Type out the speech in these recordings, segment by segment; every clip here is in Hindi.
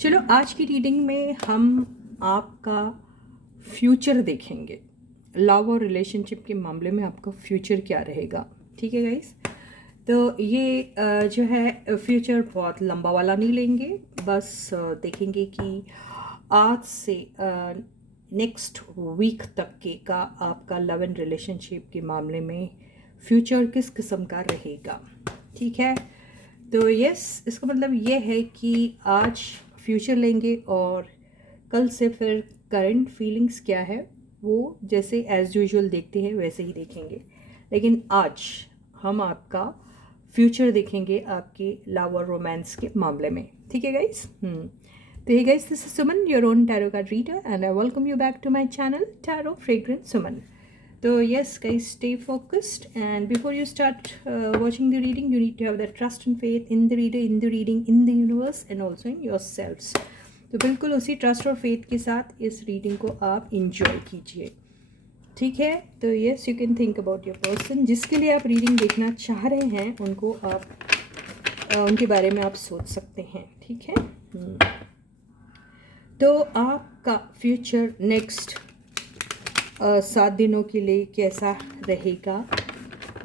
चलो आज की रीडिंग में हम आपका फ्यूचर देखेंगे। लव और रिलेशनशिप के मामले में आपका फ्यूचर क्या रहेगा। ठीक है गाइस, तो ये जो है फ्यूचर बहुत लंबा वाला नहीं लेंगे, बस देखेंगे कि आज से नेक्स्ट वीक तक के का आपका लव एंड रिलेशनशिप के मामले में फ्यूचर किस किस्म का रहेगा। ठीक है, तो यस, इसका मतलब ये है कि आज फ्यूचर लेंगे और कल से फिर करंट फीलिंग्स क्या है वो जैसे एज़ यूजुअल देखते हैं वैसे ही देखेंगे, लेकिन आज हम आपका फ्यूचर देखेंगे आपके लव और रोमांस के मामले में। ठीक है गाइस। तो hey guys, this is Suman, your own tarot card reader, and I welcome you back to my channel tarot fragrant Suman. So yes guys, stay focused, and before you start watching the reading, you need to have that trust and faith in the reader, in the reading, in the universe, and also in yourselves. तो बिल्कुल उसी ट्रस्ट और फेथ के साथ इस रीडिंग को आप इंजॉय कीजिए। ठीक है, तो yes, you can think about your person जिसके लिए आप रीडिंग देखना चाह रहे हैं, उनको आप उनके बारे में आप सोच सकते हैं। ठीक है, तो आपका फ्यूचर नेक्स्ट 7 दिनों के लिए कैसा रहेगा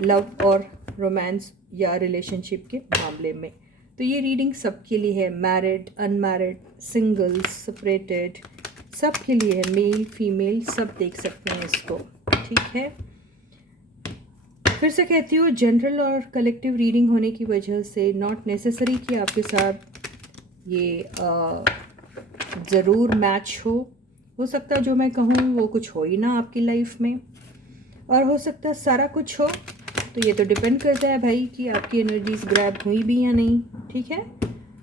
लव और रोमांस या रिलेशनशिप के मामले में। तो ये रीडिंग सबके लिए है, मैरिड, अनमैरिड, सिंगल्स, सेपरेटेड, सब के लिए है, मेल फीमेल सब देख सकते हैं इसको। ठीक है, फिर से कहती हूँ, जनरल और कलेक्टिव रीडिंग होने की वजह से नॉट नेसेसरी कि आपके साथ ये ज़रूर मैच हो सकता है जो मैं कहूँ वो कुछ हो ही ना आपकी लाइफ में, और हो सकता है सारा कुछ हो। तो ये तो डिपेंड करता है भाई कि आपकी एनर्जीज ग्रैब हुई भी या नहीं। ठीक है,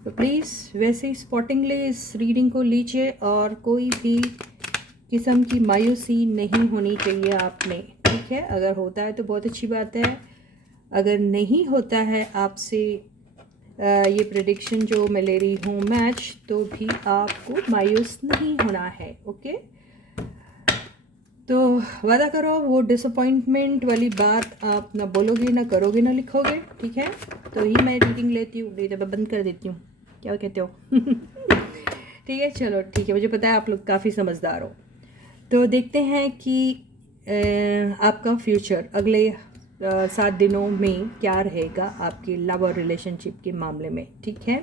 तो प्लीज़ वैसे ही स्पॉटिंगली इस रीडिंग को लीजिए, और कोई भी किस्म की मायूसी नहीं होनी चाहिए आप में। ठीक है, अगर होता है तो बहुत अच्छी बात है, अगर नहीं होता है आपसे ये प्रेडिक्शन जो मैं ले रही हूँ मैच, तो भी आपको मायूस नहीं होना है। ओके, तो वादा करो वो डिसअपॉइंटमेंट वाली बात आप ना बोलोगे, ना करोगे, ना लिखोगे। ठीक है, तो ही मैं रीडिंग लेती हूँ, नहीं तो मैं बंद कर देती हूँ। क्या कहते हो? ठीक है, चलो ठीक है, मुझे पता है आप लोग काफ़ी समझदार हो। तो देखते हैं कि आपका फ्यूचर अगले 7 दिनों में क्या रहेगा आपके लव और रिलेशनशिप के मामले में। ठीक है,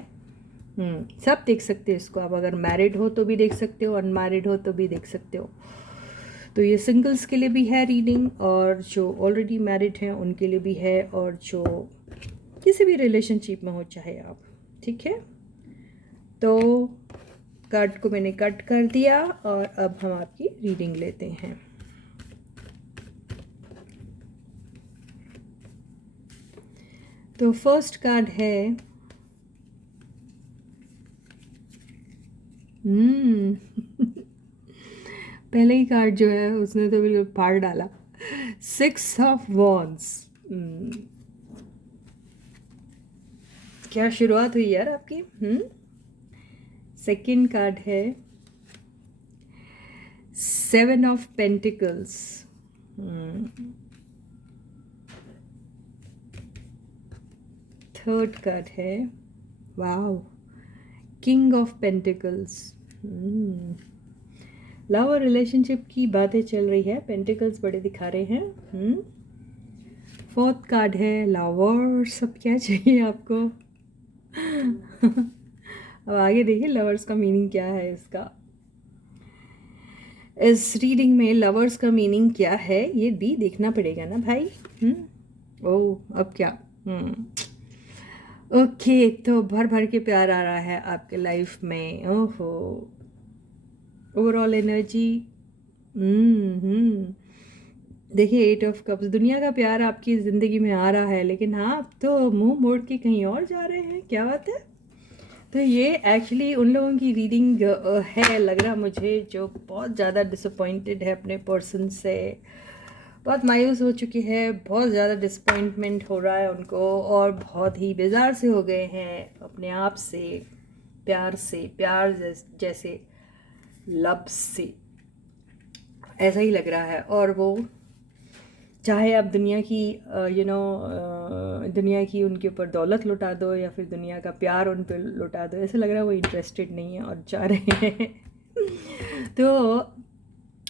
सब देख सकते हो इसको आप, अगर मैरिड हो तो भी देख सकते हो, अनमैरिड हो तो भी देख सकते हो। तो ये सिंगल्स के लिए भी है रीडिंग, और जो ऑलरेडी मैरिड हैं उनके लिए भी है, और जो किसी भी रिलेशनशिप में हो चाहे आप। ठीक है, तो कार्ड को मैंने कट कर दिया और अब हम आपकी रीडिंग लेते हैं। तो फर्स्ट कार्ड है पहले ही कार्ड जो है उसने तो बिल्कुल फाड़ डाला, 6 ऑफ वॉन्ड्स। क्या शुरुआत हुई यार आपकी। सेकंड कार्ड है 7 ऑफ पेंटिकल्स। थर्ड कार्ड है wow, king of pentacles. Love और रिलेशनशिप की बातें चल रही है, पेंटिकल्स बड़े दिखा रहे हैं। फोर्थ कार्ड है लवर्स। अब क्या चाहिए आपको? अब आगे देखिए लवर्स का मीनिंग क्या है इसका। इस रीडिंग में लवर्स का मीनिंग क्या है ये भी देखना पड़ेगा ना भाई। ओह, अब क्या? ओके, तो भर भर के प्यार आ रहा है आपके लाइफ में। ओहो, ओवरऑल एनर्जी। देखिए 8 ऑफ कप्स, दुनिया का प्यार आपकी ज़िंदगी में आ रहा है, लेकिन हाँ आप तो मुंह मोड़ के कहीं और जा रहे हैं। क्या बात है? तो ये एक्चुअली उन लोगों की रीडिंग है, लग रहा मुझे, जो बहुत ज़्यादा डिसअपॉइंटेड है अपने पर्सन से, बहुत मायूस हो चुकी है, बहुत ज़्यादा डिसअपॉइंटमेंट हो रहा है उनको, और बहुत ही बेजार से हो गए हैं अपने आप से, प्यार जैसे लब से, ऐसा ही लग रहा है। और वो चाहे आप दुनिया की दुनिया की उनके ऊपर दौलत लुटा दो या फिर दुनिया का प्यार उन पर लुटा दो, ऐसा लग रहा है वो इंटरेस्टेड नहीं है और चाह रहे हैं तो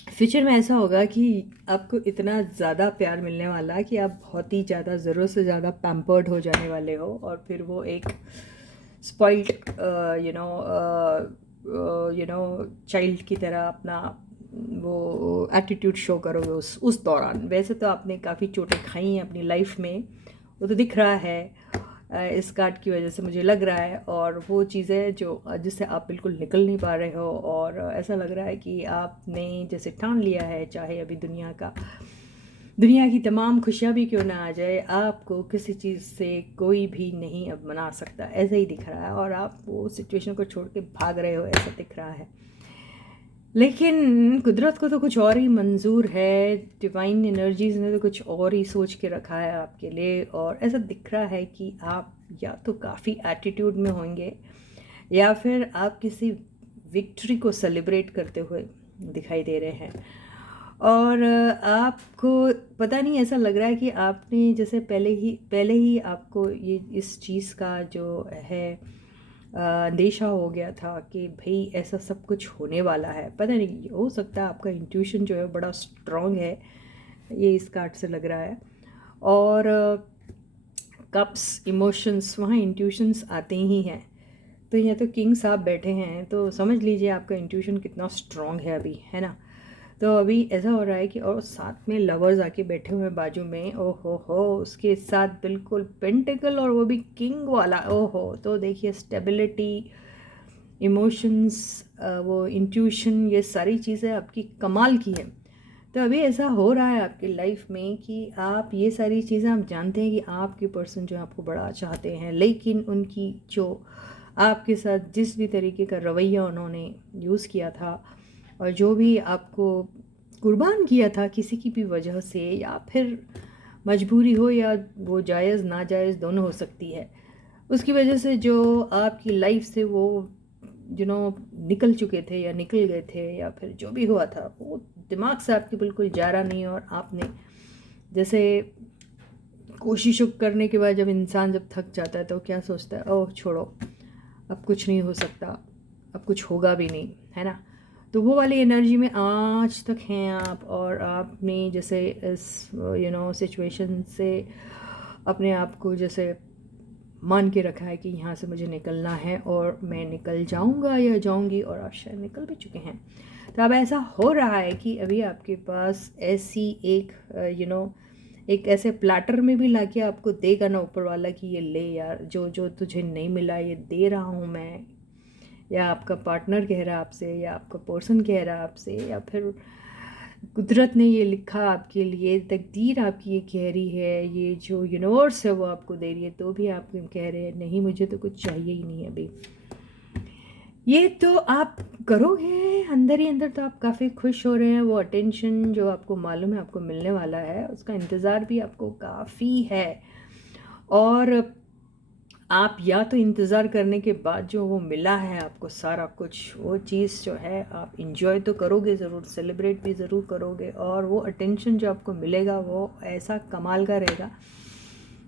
फ्यूचर में ऐसा होगा कि आपको इतना ज़्यादा प्यार मिलने वाला है कि आप बहुत ही ज़्यादा ज़रूरत से ज़्यादा पैम्पर्ड हो जाने वाले हो, और फिर वो एक स्पॉइल्ड चाइल्ड की तरह अपना वो एटीट्यूड शो करोगे उस दौरान। वैसे तो आपने काफ़ी चोटें खाई हैं अपनी लाइफ में, वो तो दिख रहा है इस कार्ड की वजह से मुझे लग रहा है, और वो चीज़ें जो जिससे आप बिल्कुल निकल नहीं पा रहे हो, और ऐसा लग रहा है कि आपने जैसे ठान लिया है, चाहे अभी दुनिया की तमाम खुशियाँ भी क्यों ना आ जाए, आपको किसी चीज़ से कोई भी नहीं अब मना सकता, ऐसा ही दिख रहा है, और आप वो सिचुएशन को छोड़ के भाग रहे हो ऐसा दिख रहा है। लेकिन कुदरत को तो कुछ और ही मंजूर है, डिवाइन एनर्जीज ने तो कुछ और ही सोच के रखा है आपके लिए, और ऐसा दिख रहा है कि आप या तो काफ़ी एटीट्यूड में होंगे या फिर आप किसी विक्ट्री को सेलिब्रेट करते हुए दिखाई दे रहे हैं। और आपको पता नहीं, ऐसा लग रहा है कि आपने जैसे पहले ही आपको ये इस चीज़ का जो है अंदेशा हो गया था कि भाई ऐसा सब कुछ होने वाला है। पता नहीं, हो सकता है आपका इंट्यूशन जो है बड़ा स्ट्रॉन्ग है, ये इस कार्ड से लग रहा है। और कप्स, इमोशंस, वहाँ इंट्यूशंस आते ही हैं। तो यहाँ तो किंग साहब बैठे हैं, तो समझ लीजिए आपका इंट्यूशन कितना स्ट्रॉन्ग है अभी, है ना। तो अभी ऐसा हो रहा है कि और साथ में लवर्स आके बैठे हुए हैं बाजू में, हो उसके साथ बिल्कुल पेंटिकल, और वो भी किंग वाला, ओहो। तो देखिए स्टेबिलिटी, इमोशंस, वो इंट्यूशन, ये सारी चीज़ें आपकी कमाल की है। तो अभी ऐसा हो रहा है आपकी लाइफ में कि आप ये सारी चीज़ें आप जानते हैं कि आपके पर्सन जो आपको बड़ा चाहते हैं, लेकिन उनकी जो आपके साथ जिस भी तरीके का रवैया उन्होंने यूज़ किया था, और जो भी आपको कुर्बान किया था किसी की भी वजह से, या फिर मजबूरी हो या वो जायज़ नाजायज़ दोनों हो सकती है, उसकी वजह से जो आपकी लाइफ से वो निकल चुके थे या निकल गए थे, या फिर जो भी हुआ था वो दिमाग से आपके बिल्कुल जा रहा नहीं। और आपने जैसे कोशिशों करने के बाद जब इंसान जब थक जाता है तो क्या सोचता है, ओह छोड़ो, अब कुछ नहीं हो सकता, अब कुछ होगा भी नहीं, है ना। तो वो वाली एनर्जी में आज तक हैं आप, और आपने जैसे इस सिचुएशन से अपने आप को जैसे मान के रखा है कि यहाँ से मुझे निकलना है, और मैं निकल जाऊँगा या जाऊँगी, और आप शायद निकल भी चुके हैं। तो अब ऐसा हो रहा है कि अभी आपके पास ऐसी एक एक ऐसे प्लेटर में भी लाके आपको देगा ना ऊपर वाला कि ये ले यार, जो जो तुझे नहीं मिला ये दे रहा हूँ मैं, या आपका पार्टनर कह रहा है आपसे, या आपका पर्सन कह रहा है आपसे, या फिर कुदरत ने ये लिखा आपके लिए, तकदीर आपकी ये कह रही है, ये जो यूनिवर्स है वो आपको दे रही है, तो भी आप कह रहे हैं नहीं मुझे तो कुछ चाहिए ही नहीं अभी। ये तो आप करोगे अंदर ही अंदर, तो आप काफ़ी खुश हो रहे हैं। वो अटेंशन जो आपको मालूम है आपको मिलने वाला है, उसका इंतज़ार भी आपको काफ़ी है। और आप या तो इंतज़ार करने के बाद जो वो मिला है आपको सारा कुछ, वो चीज़ जो है आप इंजॉय तो करोगे ज़रूर, सेलिब्रेट भी ज़रूर करोगे, और वो अटेंशन जो आपको मिलेगा वो ऐसा कमाल का रहेगा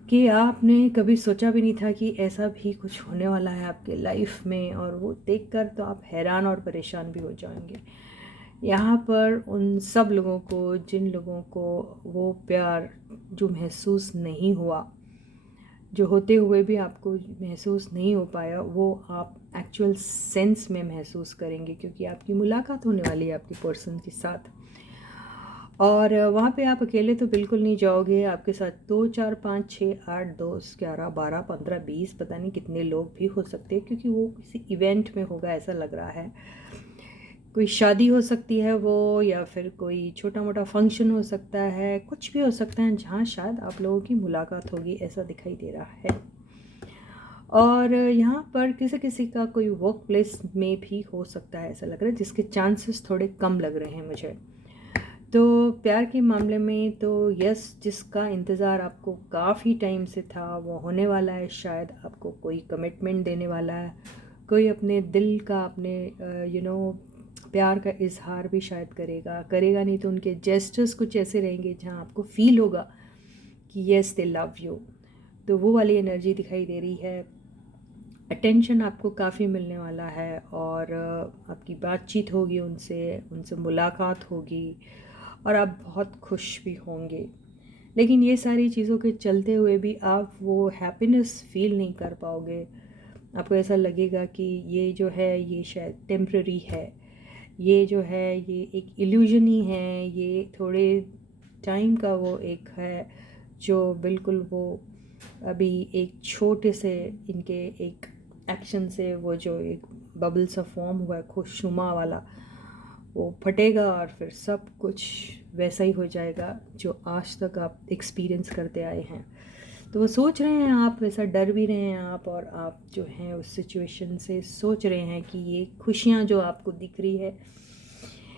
कि आपने कभी सोचा भी नहीं था कि ऐसा भी कुछ होने वाला है आपके लाइफ में। और वो देखकर तो आप हैरान और परेशान भी हो जाएंगे। यहाँ पर उन सब लोगों को, जिन लोगों को वो प्यार जो महसूस नहीं हुआ, जो होते हुए भी आपको महसूस नहीं हो पाया, वो आप एक्चुअल सेंस में महसूस करेंगे, क्योंकि आपकी मुलाकात होने वाली है आपके पर्सन के साथ। और वहाँ पे आप अकेले तो बिल्कुल नहीं जाओगे, आपके साथ 2 4 5 6 8 10 11 12 15 20 पता नहीं कितने लोग भी हो सकते हैं, क्योंकि वो किसी इवेंट में होगा ऐसा लग रहा है। कोई शादी हो सकती है वो, या फिर कोई छोटा मोटा फंक्शन हो सकता है, कुछ भी हो सकता है जहाँ शायद आप लोगों की मुलाकात होगी, ऐसा दिखाई दे रहा है। और यहाँ पर किसी किसी का कोई वर्क प्लेस में भी हो सकता है ऐसा लग रहा है, जिसके चांसेस थोड़े कम लग रहे हैं मुझे। तो प्यार के मामले में तो यस, जिसका इंतज़ार आपको काफ़ी टाइम से था वो होने वाला है। शायद आपको कोई कमिटमेंट देने वाला है, कोई अपने दिल का, अपने प्यार का इजहार भी शायद करेगा नहीं तो उनके जेस्चर्स कुछ ऐसे रहेंगे जहाँ आपको फील होगा कि येस दे लव यू। तो वो वाली एनर्जी दिखाई दे रही है। अटेंशन आपको काफ़ी मिलने वाला है और आपकी बातचीत होगी उनसे मुलाकात होगी और आप बहुत खुश भी होंगे। लेकिन ये सारी चीज़ों के चलते हुए भी आप वो हैप्पीनेस फील नहीं कर पाओगे। आपको ऐसा लगेगा कि ये जो है ये शायद टेम्प्ररी है, ये जो है ये एक इल्यूजन ही है, ये थोड़े टाइम का वो एक है जो बिल्कुल वो अभी एक छोटे से इनके एक एक्शन से वो जो एक बबल सा फॉर्म हुआ है खुशनुमा वाला, वो फटेगा और फिर सब कुछ वैसा ही हो जाएगा जो आज तक आप एक्सपीरियंस करते आए हैं। तो वो सोच रहे हैं आप, वैसा डर भी रहे हैं आप, और आप जो हैं उस सिचुएशन से सोच रहे हैं कि ये खुशियाँ जो आपको दिख रही है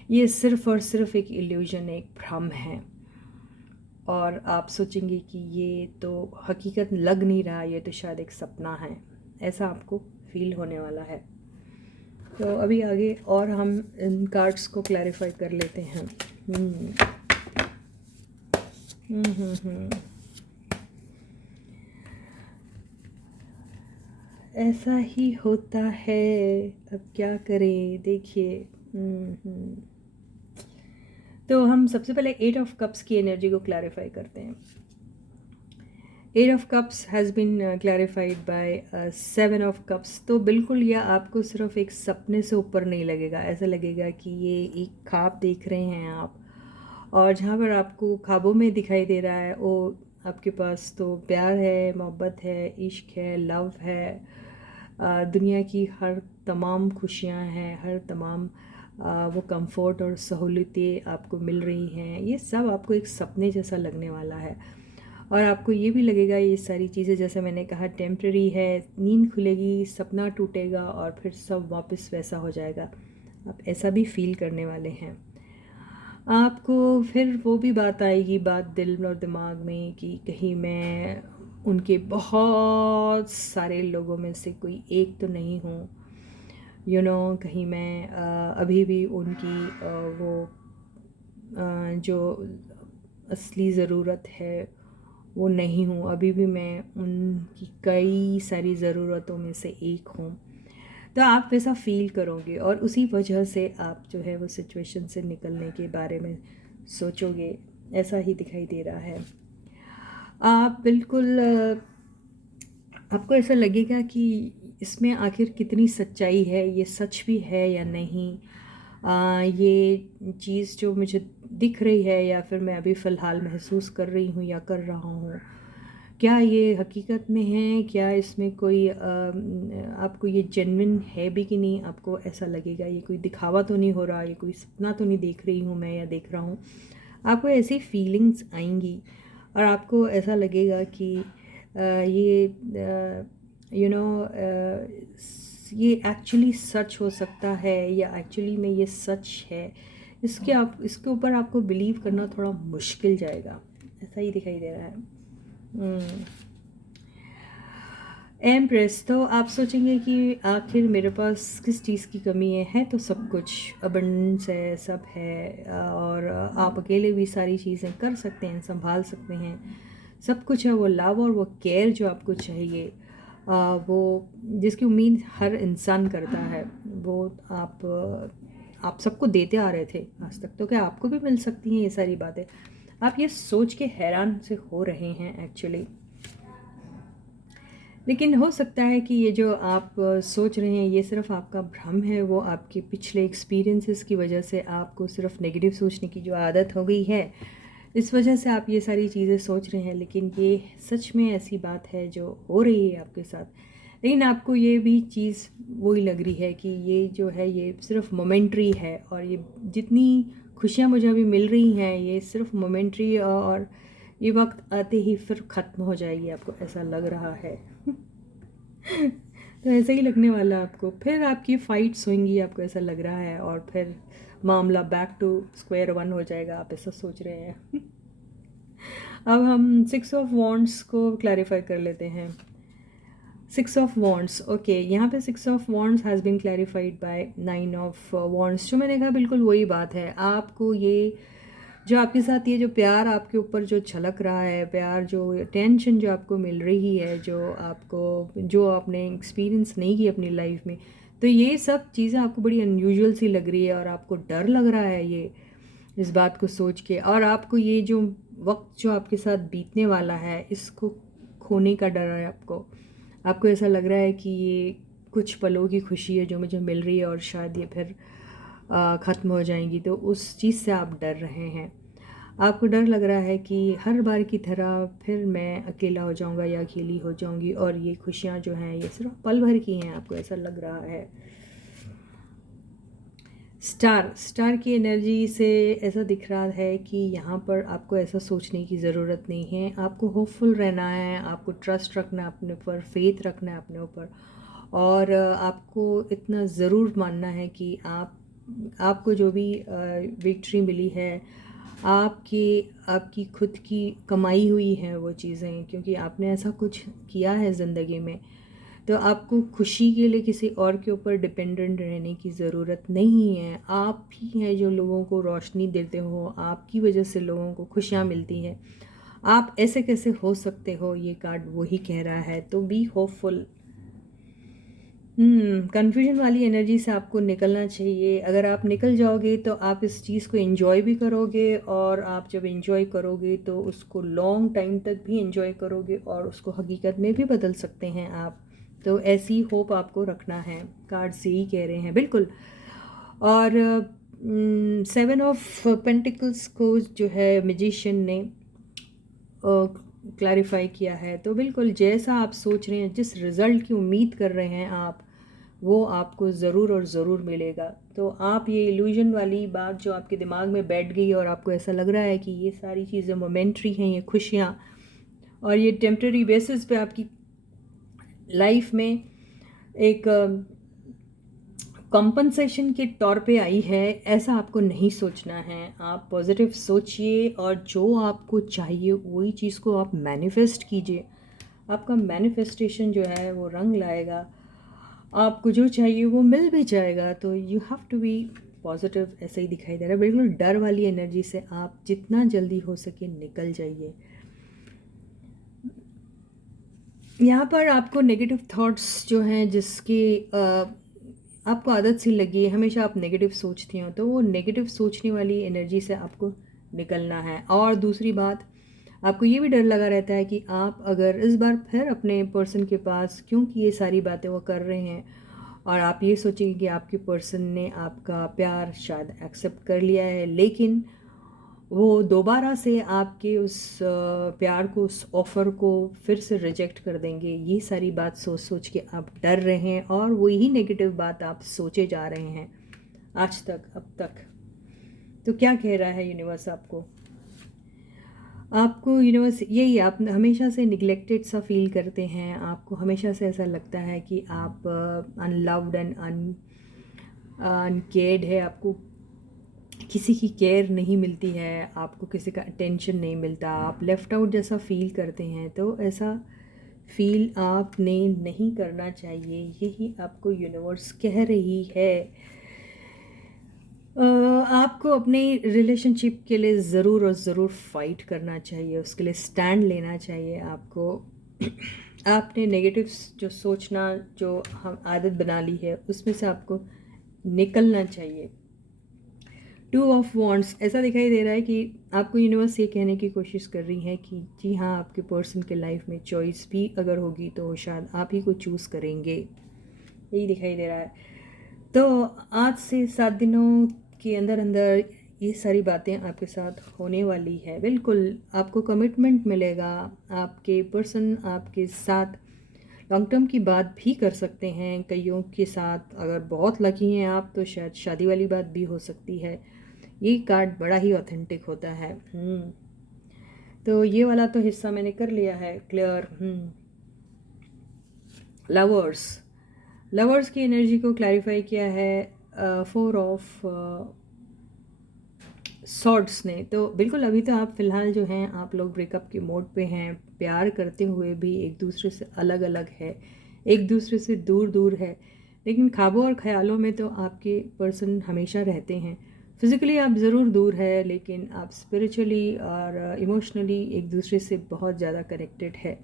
ये सिर्फ़ और सिर्फ एक इल्यूजन, एक भ्रम है। और आप सोचेंगे कि ये तो हकीकत लग नहीं रहा, ये तो शायद एक सपना है, ऐसा आपको फील होने वाला है। तो अभी आगे और हम इन कार्ड्स को क्लैरिफाई कर लेते हैं। ऐसा ही होता है, अब क्या करें। देखिए, तो हम सबसे पहले 8 ऑफ कप्स की एनर्जी को क्लैरिफाई करते हैं। 8 of cups has been clarified by 7 of cups. तो बिल्कुल यह आपको सिर्फ एक सपने से ऊपर नहीं लगेगा, ऐसा लगेगा कि ये एक ख्वाब देख रहे हैं आप, और जहाँ पर आपको ख्वाबों में दिखाई दे रहा है वो आपके पास तो प्यार है, मोहब्बत है, इश्क है, लव है, दुनिया की हर तमाम खुशियाँ हैं, हर तमाम वो कंफर्ट और सहूलतें आपको मिल रही हैं। ये सब आपको एक सपने जैसा लगने वाला है और आपको ये भी लगेगा ये सारी चीज़ें, जैसे मैंने कहा, टेम्प्रेरी है। नींद खुलेगी, सपना टूटेगा और फिर सब वापस वैसा हो जाएगा। आप ऐसा भी फील करने वाले हैं। आपको फिर वो भी बात आएगी, बात दिल और दिमाग में, कि कहीं मैं उनके बहुत सारे लोगों में से कोई एक तो नहीं हूँ, कहीं मैं अभी भी उनकी वो जो असली ज़रूरत है वो नहीं हूँ, अभी भी मैं उनकी कई सारी ज़रूरतों में से एक हूँ। तो आप वैसा फील करोगे और उसी वजह से आप जो है वो सिचुएशन से निकलने के बारे में सोचोगे, ऐसा ही दिखाई दे रहा है। आप बिल्कुल आपको ऐसा लगेगा कि इसमें आखिर कितनी सच्चाई है, ये सच भी है या नहीं, ये चीज़ जो मुझे दिख रही है या फिर मैं अभी फ़िलहाल महसूस कर रही हूँ या कर रहा हूँ, क्या ये हकीकत में है, क्या इसमें कोई आपको ये जेन्युइन है भी कि नहीं। आपको ऐसा लगेगा ये कोई दिखावा तो नहीं हो रहा, ये कोई सपना तो नहीं देख रही हूँ मैं या देख रहा हूँ। आपको ऐसी फीलिंग्स आएंगी और आपको ऐसा लगेगा कि ये यू नो ये एक्चुअली सच हो सकता है या एक्चुअली में ये सच है। इसके ऊपर आपको बिलीव करना थोड़ा मुश्किल जाएगा, ऐसा ही दिखाई दे रहा है। एम्प्रेस, तो आप सोचेंगे कि आखिर मेरे पास किस चीज़ की कमी है तो सब कुछ अबंडेंस है, सब है, और आप अकेले भी सारी चीज़ें कर सकते हैं, संभाल सकते हैं, सब कुछ है। वो लव और वो केयर जो आपको चाहिए, वो जिसकी उम्मीद हर इंसान करता है, वो आप सबको देते आ रहे थे आज तक, तो क्या आपको भी मिल सकती हैं ये सारी बातें। आप ये सोच के हैरान से हो रहे हैं एक्चुअली, लेकिन हो सकता है कि ये जो आप सोच रहे हैं ये सिर्फ आपका भ्रम है। वो आपके पिछले एक्सपीरियंसेस की वजह से आपको सिर्फ नेगेटिव सोचने की जो आदत हो गई है, इस वजह से आप ये सारी चीज़ें सोच रहे हैं। लेकिन ये सच में ऐसी बात है जो हो रही है आपके साथ। लेकिन आपको ये भी चीज़ वही लग रही है कि ये जो है ये सिर्फ मोमेंट्री है, और ये जितनी खुशियाँ मुझे अभी मिल रही हैं ये सिर्फ मोमेंट्री, और ये वक्त आते ही फिर ख़त्म हो जाएगी, आपको ऐसा लग रहा है। तो ऐसा ही लगने वाला आपको, फिर आपकी फ़ाइट्स होंगी, आपको ऐसा लग रहा है, और फिर मामला बैक टू स्क्वायर वन हो जाएगा, आप ऐसा सोच रहे हैं। अब हम 6 ऑफ वॉन्ड्स को क्लैरिफाई कर लेते हैं। 6 ऑफ वॉन्ड्स, ओके, यहाँ पे 6 of wands has been clarified by 9 of wands. जो मैंने कहा बिल्कुल वही बात है। आपको ये जो आपके साथ ये जो प्यार आपके ऊपर जो छलक रहा है, प्यार जो टेंशन जो आपको मिल रही है, जो आपने एक्सपीरियंस नहीं की अपनी लाइफ में, तो ये सब चीज़ें आपको बड़ी अनयूजुअल सी लग रही है और आपको डर लग रहा है ये इस बात को सोच के। और आपको ये जो वक्त जो आपके साथ बीतने वाला है इसको खोने का डर है आपको ऐसा लग रहा है कि ये कुछ पलों की खुशी है जो मुझे मिल रही है और शायद ये फिर ख़त्म हो जाएंगी, तो उस चीज़ से आप डर रहे हैं। आपको डर लग रहा है कि हर बार की तरह फिर मैं अकेला हो जाऊंगा या अकेली हो जाऊंगी और ये खुशियाँ जो हैं ये सिर्फ पल भर की हैं, आपको ऐसा लग रहा है। स्टार की एनर्जी से ऐसा दिख रहा है कि यहाँ पर आपको ऐसा सोचने की ज़रूरत नहीं है, आपको होपफुल रहना है, आपको ट्रस्ट रखना है अपने ऊपर, फेथ रखना है अपने ऊपर, और आपको इतना ज़रूर मानना है कि आपको जो भी विक्ट्री मिली है आपकी खुद की कमाई हुई है वो चीज़ें, क्योंकि आपने ऐसा कुछ किया है ज़िंदगी में, तो आपको खुशी के लिए किसी और के ऊपर डिपेंडेंट रहने की ज़रूरत नहीं है। आप ही हैं जो लोगों को रोशनी देते हो, आपकी वजह से लोगों को खुशियाँ मिलती हैं। आप ऐसे कैसे हो सकते हो, ये कार्ड वही कह रहा है। तो बी होपफुल। कन्फ्यूजन वाली एनर्जी से आपको निकलना चाहिए। अगर आप निकल जाओगे तो आप इस चीज़ को एंजॉय भी करोगे, और आप जब एंजॉय करोगे तो उसको लॉन्ग टाइम तक भी एंजॉय करोगे और उसको हकीकत में भी बदल सकते हैं आप। तो ऐसी होप आपको रखना है, कार्ड्स यही कह रहे हैं बिल्कुल। और 7 ऑफ पेंटिकल्स को जो है मैजिशियन ने क्लैरिफाई किया है। तो बिल्कुल जैसा आप सोच रहे हैं, जिस रिज़ल्ट की उम्मीद कर रहे हैं आप, वो आपको ज़रूर और ज़रूर मिलेगा। तो आप ये इल्यूजन वाली बात जो आपके दिमाग में बैठ गई और आपको ऐसा लग रहा है कि ये सारी चीज़ें मोमेंट्री हैं, ये खुशियाँ, और ये टेम्प्रेरी बेसिस पे आपकी लाइफ में एक कंपनसेशन के तौर पे आई है, ऐसा आपको नहीं सोचना है। आप पॉजिटिव सोचिए और जो आपको चाहिए वही चीज़ को आप मैनिफेस्ट कीजिए। आपका मैनिफेस्टेशन जो है वो रंग लाएगा, आपको जो चाहिए वो मिल भी जाएगा। तो you have to be positive, ऐसे ही दिखाई दे रहा है। बिल्कुल डर वाली एनर्जी से आप जितना जल्दी हो सके निकल जाइए। यहाँ पर आपको नेगेटिव थॉट्स जो हैं, जिसकी आपको आदत सी लगी है, हमेशा आप नेगेटिव सोचती हो, तो वो नेगेटिव सोचने वाली एनर्जी से आपको निकलना है। और दूसरी बात, आपको ये भी डर लगा रहता है कि आप अगर इस बार फिर अपने पर्सन के पास, क्योंकि ये सारी बातें वो कर रहे हैं, और आप ये सोचेंगे कि आपके पर्सन ने आपका प्यार शायद एक्सेप्ट कर लिया है, लेकिन वो दोबारा से आपके उस प्यार को, उस ऑफ़र को फिर से रिजेक्ट कर देंगे। ये सारी बात सोच सोच के आप डर रहे हैं, और वही नेगेटिव बात आप सोचे जा रहे हैं आज तक, अब तक। तो क्या कह रहा है यूनिवर्स आपको यूनिवर्स यही, आप हमेशा से निगलेक्टेड सा फील करते हैं, आपको हमेशा से ऐसा लगता है कि आप अनलव्ड एंड अनकेयर्ड है, आपको किसी की केयर नहीं मिलती है, आपको किसी का अटेंशन नहीं मिलता, आप लेफ़्ट आउट जैसा फील करते हैं। तो ऐसा फील आपने नहीं करना चाहिए, यही आपको यूनिवर्स कह रही है। आपको अपने रिलेशनशिप के लिए ज़रूर और ज़रूर फ़ाइट करना चाहिए, उसके लिए स्टैंड लेना चाहिए आपको। आपने नेगेटिव जो सोचना, जो हम आदत बना ली है, उसमें से आपको निकलना चाहिए। 2 ऑफ वॉन्ड्स, ऐसा दिखाई दे रहा है कि आपको यूनिवर्स ये कहने की कोशिश कर रही है कि जी हाँ, आपके पर्सन के लाइफ में चॉइस भी अगर होगी तो शायद आप ही को चूज़ करेंगे, यही दिखाई दे रहा है। तो आज से 7 दिनों के अंदर अंदर ये सारी बातें आपके साथ होने वाली है। बिल्कुल आपको कमिटमेंट मिलेगा, आपके पर्सन आपके साथ लॉन्ग टर्म की बात भी कर सकते हैं। कईयों के साथ अगर बहुत लकी हैं आप तो शायद शादी वाली बात भी हो सकती है। ये कार्ड बड़ा ही ऑथेंटिक होता है। तो ये वाला तो हिस्सा मैंने कर लिया है क्लियर। लवर्स की एनर्जी को क्लैरिफाई किया है 4 ऑफ सॉर्ड्स ने। तो बिल्कुल अभी तो आप फ़िलहाल जो हैं, आप लोग ब्रेकअप के मोड पे हैं, प्यार करते हुए भी एक दूसरे से अलग अलग है, एक दूसरे से दूर दूर है, लेकिन ख्वाबों और ख्यालों में तो आपके पर्सन हमेशा रहते हैं। फिज़िकली आप ज़रूर दूर है, लेकिन आप स्पिरिचुअली और इमोशनली एक दूसरे से बहुत ज़्यादा कनेक्टेड है।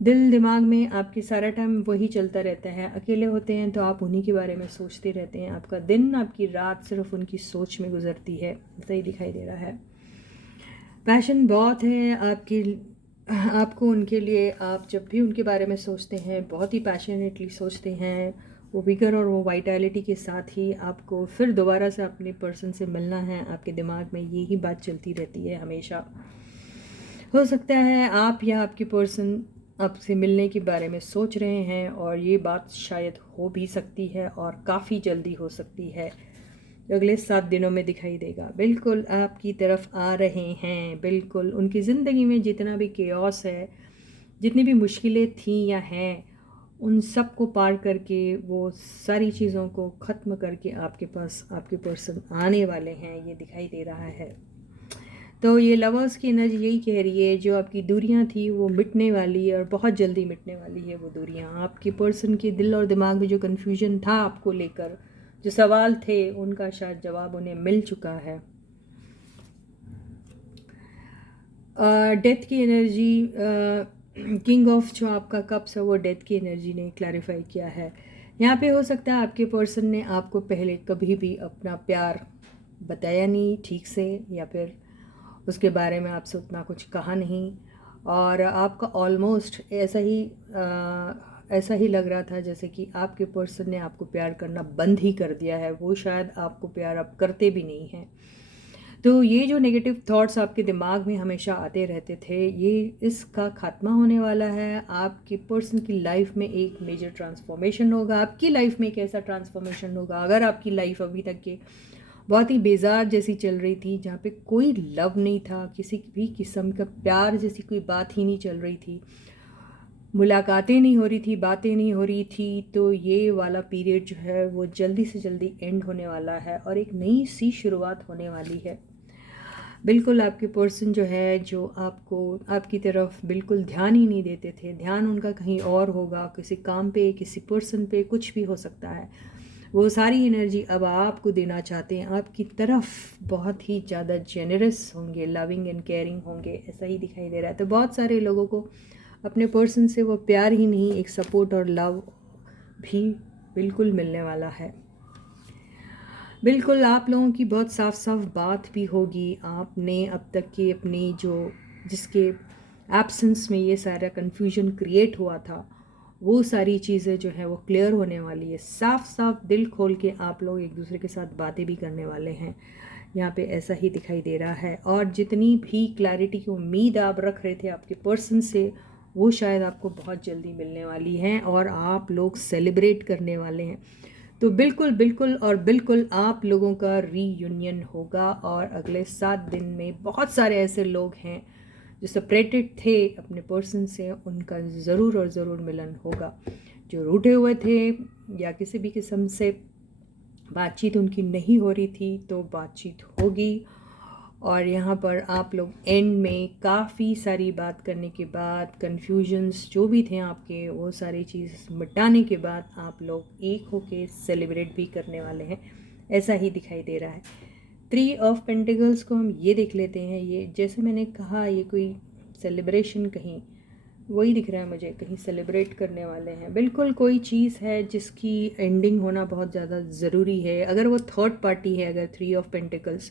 दिल दिमाग में आपके सारा टाइम वही चलता रहता है। अकेले होते हैं तो आप उन्हीं के बारे में सोचते रहते हैं। आपका दिन आपकी रात सिर्फ उनकी सोच में गुजरती है, ऐसा ही दिखाई दे रहा है। पैशन बहुत है आपको उनके लिए। आप जब भी उनके बारे में सोचते हैं बहुत ही पैशनेटली सोचते हैं, वो विगर और वो वाइटैलिटी के साथ ही आपको फिर दोबारा से अपने पर्सन से मिलना है। आपके दिमाग में यही बात चलती रहती है हमेशा। हो सकता है आप या आपके पर्सन आपसे मिलने के बारे में सोच रहे हैं, और ये बात शायद हो भी सकती है और काफ़ी जल्दी हो सकती है। अगले 7 दिनों में दिखाई देगा। बिल्कुल आपकी तरफ आ रहे हैं। बिल्कुल उनकी ज़िंदगी में जितना भी केओस है, जितनी भी मुश्किलें थी या हैं, उन सब को पार करके वो सारी चीज़ों को ख़त्म करके आपके पास आपके पर्सन आने वाले हैं, ये दिखाई दे रहा है। तो ये लवर्स की एनर्जी यही कह रही है, जो आपकी दूरियां थी वो मिटने वाली है और बहुत जल्दी मिटने वाली है वो दूरियां। आपके पर्सन के दिल और दिमाग में जो कन्फ्यूजन था आपको लेकर, जो सवाल थे, उनका शायद जवाब उन्हें मिल चुका है। डेथ की एनर्जी, किंग ऑफ जो आपका कप्स है वो डेथ की एनर्जी ने क्लैरिफाई किया है। यहाँ पे हो सकता है आपके पर्सन ने आपको पहले कभी भी अपना प्यार बताया नहीं ठीक से, या फिर उसके बारे में आपसे उतना कुछ कहा नहीं, और आपका ऑलमोस्ट ऐसा ही लग रहा था जैसे कि आपके पर्सन ने आपको प्यार करना बंद ही कर दिया है। वो शायद आपको प्यार अब करते भी नहीं हैं। तो ये जो नेगेटिव थॉट्स आपके दिमाग में हमेशा आते रहते थे, ये इसका खात्मा होने वाला है। आपके पर्सन की लाइफ में एक मेजर ट्रांसफॉर्मेशन होगा। आपकी लाइफ में एक ऐसा ट्रांसफॉर्मेशन होगा, अगर आपकी लाइफ अभी तक के बहुत ही बेजार जैसी चल रही थी, जहाँ पे कोई लव नहीं था, किसी भी किस्म का प्यार जैसी कोई बात ही नहीं चल रही थी, मुलाकातें नहीं हो रही थी, बातें नहीं हो रही थी, तो ये वाला पीरियड जो है वो जल्दी से जल्दी एंड होने वाला है और एक नई सी शुरुआत होने वाली है। बिल्कुल आपके पर्सन जो है, जो आपको आपकी तरफ बिल्कुल ध्यान ही नहीं देते थे, ध्यान उनका कहीं और होगा, किसी काम पे, किसी पर्सन पे, कुछ भी हो सकता है। वो सारी एनर्जी अब आपको देना चाहते हैं, आपकी तरफ बहुत ही ज़्यादा जेनरस होंगे, लविंग एंड केयरिंग होंगे, ऐसा ही दिखाई दे रहा है। तो बहुत सारे लोगों को अपने पर्सन से वो प्यार ही नहीं, एक सपोर्ट और लव भी बिल्कुल मिलने वाला है। बिल्कुल आप लोगों की बहुत साफ साफ बात भी होगी। आपने अब तक की अपनी जिसके एब्सेंस में ये सारा कन्फ्यूजन क्रिएट हुआ था, वो सारी चीज़ें जो है वो क्लियर होने वाली है। साफ साफ दिल खोल के आप लोग एक दूसरे के साथ बातें भी करने वाले हैं, यहाँ पे ऐसा ही दिखाई दे रहा है। और जितनी भी क्लैरिटी की उम्मीद आप रख रहे थे आपके पर्सन से, वो शायद आपको बहुत जल्दी मिलने वाली हैं और आप लोग सेलिब्रेट करने वाले हैं। तो बिल्कुल बिल्कुल और बिल्कुल आप लोगों का रीयूनियन होगा, और अगले 7 दिन में बहुत सारे ऐसे लोग हैं जो सेपरेटेड थे अपने पर्सन से, उनका ज़रूर और ज़रूर मिलन होगा। जो रूठे हुए थे या किसी भी किस्म से बातचीत उनकी नहीं हो रही थी, तो बातचीत होगी। और यहाँ पर आप लोग एंड में काफ़ी सारी बात करने के बाद, कन्फ्यूजन्स जो भी थे आपके, वो सारी चीज़ मिटाने के बाद आप लोग एक होके सेलिब्रेट भी करने वाले हैं, ऐसा ही दिखाई दे रहा है। 3 ऑफ पेंटिकल्स को हम ये देख लेते हैं। ये जैसे मैंने कहा, ये कोई सेलिब्रेशन, कहीं वही दिख रहा है मुझे, कहीं सेलिब्रेट करने वाले हैं। बिल्कुल कोई चीज़ है जिसकी एंडिंग होना बहुत ज़्यादा ज़रूरी है। अगर वो थर्ड पार्टी है, अगर 3 ऑफ पेंटिकल्स,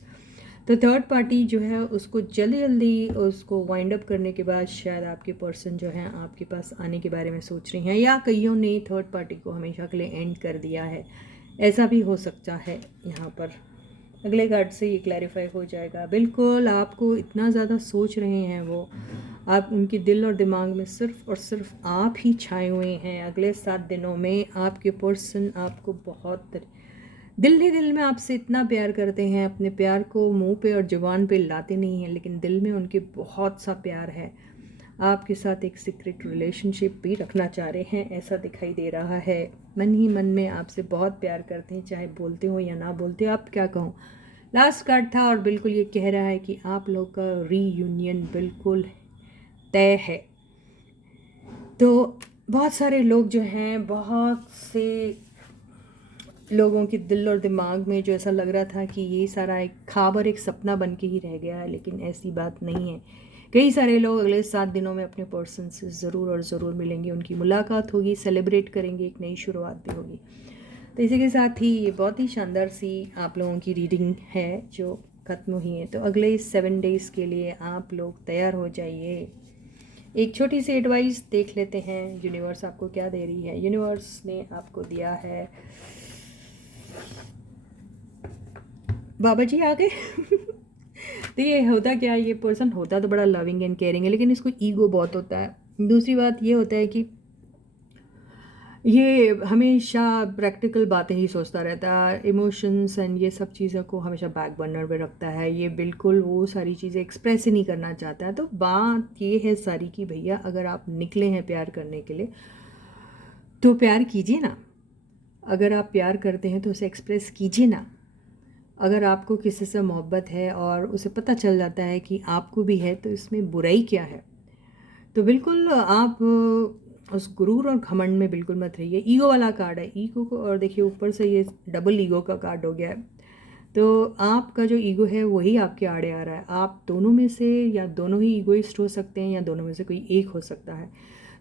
तो थर्ड पार्टी जो है उसको जल्दी जल्दी उसको वाइंड अप करने के बाद शायद आपके पर्सन जो है आपके पास आने के बारे में सोच रही हैं, या कईयों ने थर्ड पार्टी को हमेशा के लिए एंड कर दिया है, ऐसा भी हो सकता है। यहाँ पर अगले कार्ड से ये क्लैरिफाई हो जाएगा। बिल्कुल आपको इतना ज़्यादा सोच रहे हैं वो, आप उनके दिल और दिमाग में सिर्फ और सिर्फ आप ही छाए हुए हैं। अगले 7 दिनों में आपके पर्सन आपको बहुत दिल ही दिल में आपसे इतना प्यार करते हैं, अपने प्यार को मुंह पे और जुबान पे लाते नहीं हैं, लेकिन दिल में उनके बहुत सा प्यार है। आपके साथ एक सीक्रेट रिलेशनशिप भी रखना चाह रहे हैं, ऐसा दिखाई दे रहा है। मन ही मन में आपसे बहुत प्यार करते हैं, चाहे बोलते हो या ना बोलते हो। आप क्या कहूँ, लास्ट कार्ड था और बिल्कुल ये कह रहा है कि आप लोग का रीयूनियन बिल्कुल तय है। तो बहुत सारे लोग जो हैं, बहुत से लोगों के दिल और दिमाग में जो ऐसा लग रहा था कि ये सारा एक ख्वाब और एक सपना बन के ही रह गया है, लेकिन ऐसी बात नहीं है। कई सारे लोग अगले 7 दिनों में अपने पर्सन से ज़रूर और ज़रूर मिलेंगे, उनकी मुलाकात होगी, सेलिब्रेट करेंगे, एक नई शुरुआत भी होगी। तो इसी के साथ ही ये बहुत ही शानदार सी आप लोगों की रीडिंग है जो ख़त्म हुई है। तो अगले 7 डेज़ के लिए आप लोग तैयार हो जाइए। एक छोटी सी एडवाइस देख लेते हैं यूनिवर्स आपको क्या दे रही है। यूनिवर्स ने आपको दिया है, बाबा जी आ गए। तो ये होता क्या है, ये पर्सन होता तो बड़ा लविंग एंड केयरिंग है, लेकिन इसको ईगो बहुत होता है। दूसरी बात ये होता है कि ये हमेशा प्रैक्टिकल बातें ही सोचता रहता है, इमोशंस एंड ये सब चीज़ों को हमेशा बैक बर्नर पे रखता है। ये बिल्कुल वो सारी चीज़ें एक्सप्रेस ही नहीं करना चाहता है। तो बात ये है सारी कि भैया अगर आप निकले हैं प्यार करने के लिए तो प्यार कीजिए ना। अगर आप प्यार करते हैं तो उसे एक्सप्रेस कीजिए ना। अगर आपको किसी से मोहब्बत है और उसे पता चल जाता है कि आपको भी है, तो इसमें बुराई क्या है। तो बिल्कुल आप उस गुरूर और घमंड में बिल्कुल मत रहिए। ईगो वाला कार्ड है, ईगो को, और देखिए ऊपर से ये डबल ईगो का कार्ड हो गया है। तो आपका जो ईगो है वही आपके आड़े आ रहा है। आप दोनों में से, या दोनों ही ईगोइस्ट हो सकते हैं, या दोनों में से कोई एक हो सकता है।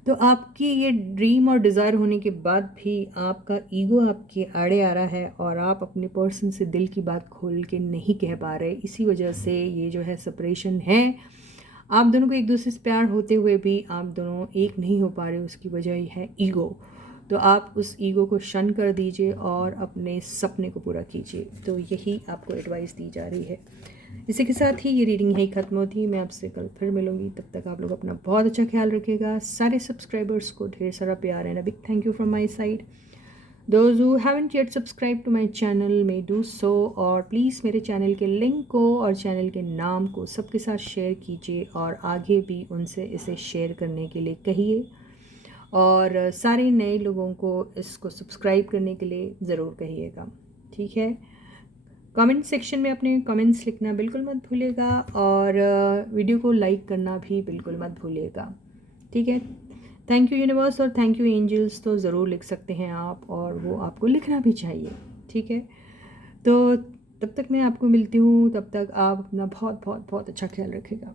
तो आपकी ये ड्रीम और डिज़ायर होने के बाद भी आपका ईगो आपके आड़े आ रहा है, और आप अपने पर्सन से दिल की बात खोल के नहीं कह पा रहे। इसी वजह से ये जो है सेपरेशन है। आप दोनों को एक दूसरे से प्यार होते हुए भी आप दोनों एक नहीं हो पा रहे, उसकी वजह है ईगो। तो आप उस ईगो को शन कर दीजिए और अपने सपने को पूरा कीजिए। तो यही आपको एडवाइस दी जा रही है। इसी के साथ ही ये रीडिंग यही ख़त्म होती है। मैं आपसे कल फिर मिलूंगी, तब तक आप लोग अपना बहुत अच्छा ख्याल रखिएगा। सारे सब्सक्राइबर्स को ढेर सारा प्यार है, big thank you from my side. Those who haven't yet subscribed to my channel may do so, और प्लीज़ मेरे चैनल के लिंक को और चैनल के नाम को सबके साथ शेयर कीजिए, और आगे भी उनसे इसे शेयर करने के लिए कहिए, और सारे नए लोगों को इसको सब्सक्राइब करने के लिए ज़रूर कहिएगा। ठीक है, कमेंट सेक्शन में अपने कमेंट्स लिखना बिल्कुल मत भूलिएगा, और वीडियो को लाइक करना भी बिल्कुल मत भूलिएगा। ठीक है, थैंक यू यूनिवर्स और थैंक यू एंजल्स तो ज़रूर लिख सकते हैं आप, और वो आपको लिखना भी चाहिए। ठीक है, तो तब तक मैं आपको मिलती हूँ, तब तक आप अपना बहुत बहुत बहुत अच्छा ख्याल रखिएगा।